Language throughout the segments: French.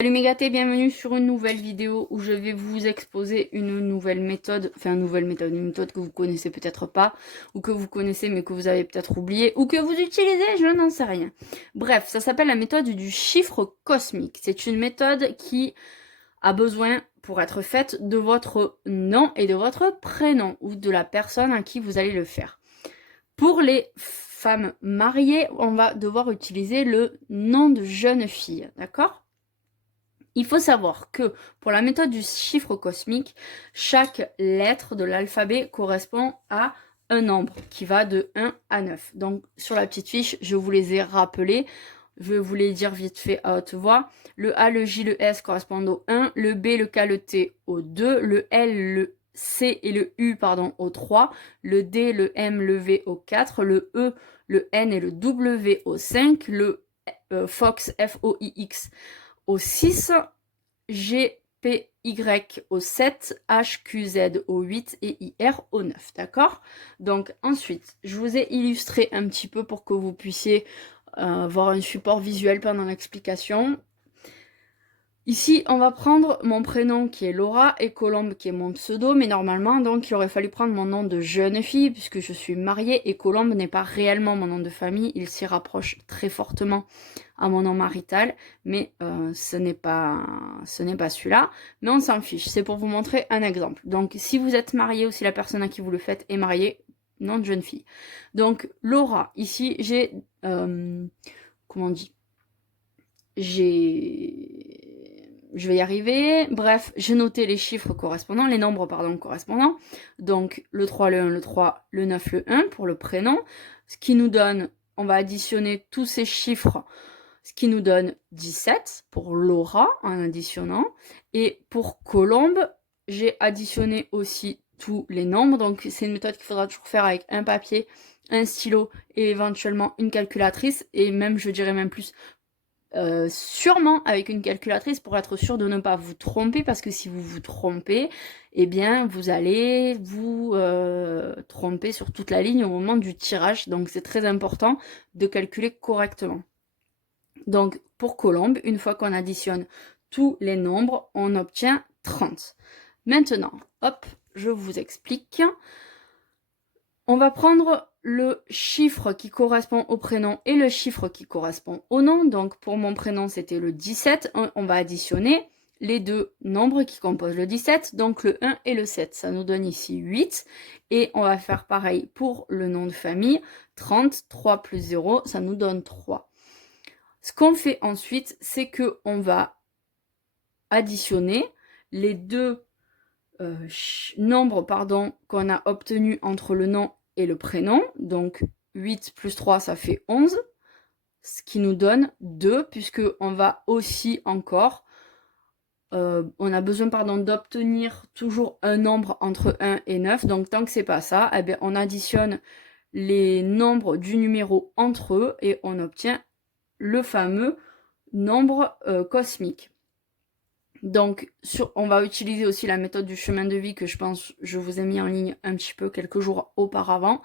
Salut mes gâtés, bienvenue sur une nouvelle vidéo où je vais vous exposer une nouvelle méthode, une méthode que vous connaissez peut-être pas, ou que vous connaissez mais que vous avez peut-être oublié, ou que vous utilisez, je n'en sais rien. Bref, ça s'appelle la méthode du chiffre cosmique. C'est une méthode qui a besoin, pour être faite, de votre nom et de votre prénom, ou de la personne à qui vous allez le faire. Pour les femmes mariées, on va devoir utiliser le nom de jeune fille, d'accord ? Il faut savoir que pour la méthode du chiffre cosmique, chaque lettre de l'alphabet correspond à un nombre qui va de 1 à 9. Donc sur la petite fiche, je vous les ai rappelés. Je vais vous les dire vite fait à haute voix. Le A, le J, le S correspondent au 1, le B, le K, le T au 2, le L, le C et le U au 3, le D, le M, le V au 4, le E, le N et le W au 5, le Fox, F-O-I-X au 6, G, P, Y au 7, H, Q, Z au 8 et I, R au 9, d'accord? Donc ensuite, je vous ai illustré un petit peu pour que vous puissiez voir un support visuel pendant l'explication. Ici, on va prendre mon prénom qui est Laura et Colombe qui est mon pseudo, mais normalement, donc, il aurait fallu prendre mon nom de jeune fille puisque je suis mariée et Colombe n'est pas réellement mon nom de famille, il s'y rapproche très fortement à mon nom marital, mais ce n'est pas celui-là, mais on s'en fiche, c'est pour vous montrer un exemple. Donc, si vous êtes marié ou si la personne à qui vous le faites est mariée, nom de jeune fille. Donc, Laura, ici, j'ai, comment on dit, je vais y arriver. Bref, j'ai noté les chiffres correspondants, les nombres, pardon, correspondants. Donc, le 3, le 1, le 3, le 9, le 1 pour le prénom. Ce qui nous donne, on va additionner tous ces chiffres, ce qui nous donne 17 pour Laura en additionnant. Et pour Colombe, j'ai additionné aussi tous les nombres. Donc, c'est une méthode qu'il faudra toujours faire avec un papier, un stylo et éventuellement une calculatrice. Et même, je dirais même plus, sûrement avec une calculatrice pour être sûr de ne pas vous tromper, parce que si vous vous trompez, eh bien vous allez vous tromper sur toute la ligne au moment du tirage, donc c'est très important de calculer correctement. Donc pour Colombe, une fois qu'on additionne tous les nombres, on obtient 30. Maintenant, hop, je vous explique. On va prendre le chiffre qui correspond au prénom et le chiffre qui correspond au nom. Donc pour mon prénom, c'était le 17. On va additionner les deux nombres qui composent le 17, donc le 1 et le 7. Ça nous donne ici 8. Et on va faire pareil pour le nom de famille. 30, 3 plus 0, ça nous donne 3. Ce qu'on fait ensuite, c'est qu'on va additionner les deux nombres qu'on a obtenus entre le nom et le prénom. Donc 8 plus 3, ça fait 11. Ce qui nous donne 2, puisque on va aussi encore... on a besoin d'obtenir toujours un nombre entre 1 et 9. Donc tant que c'est pas ça, eh bien, on additionne les nombres du numéro entre eux et on obtient le fameux nombre cosmique. Donc, on va utiliser aussi la méthode du chemin de vie que je vous ai mis en ligne un petit peu quelques jours auparavant.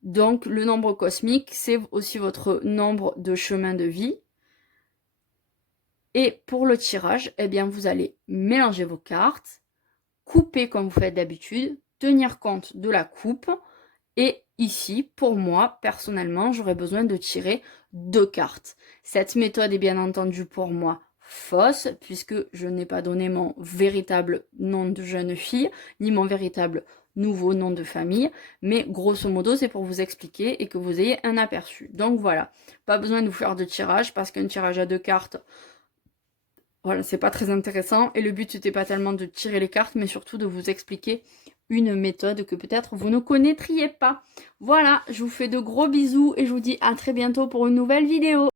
Donc, le nombre cosmique, c'est aussi votre nombre de chemin de vie. Et pour le tirage, eh bien, vous allez mélanger vos cartes, couper comme vous faites d'habitude, tenir compte de la coupe. Et ici, pour moi, personnellement, j'aurais besoin de tirer 2 cartes. Cette méthode est bien entendu pour moi fausse, puisque je n'ai pas donné mon véritable nom de jeune fille, ni mon véritable nouveau nom de famille, mais grosso modo, c'est pour vous expliquer et que vous ayez un aperçu. Donc voilà, pas besoin de vous faire de tirage, parce qu'un tirage à 2 cartes, voilà, c'est pas très intéressant, et le but n'était pas tellement de tirer les cartes, mais surtout de vous expliquer une méthode que peut-être vous ne connaîtriez pas. Voilà, je vous fais de gros bisous, et je vous dis à très bientôt pour une nouvelle vidéo.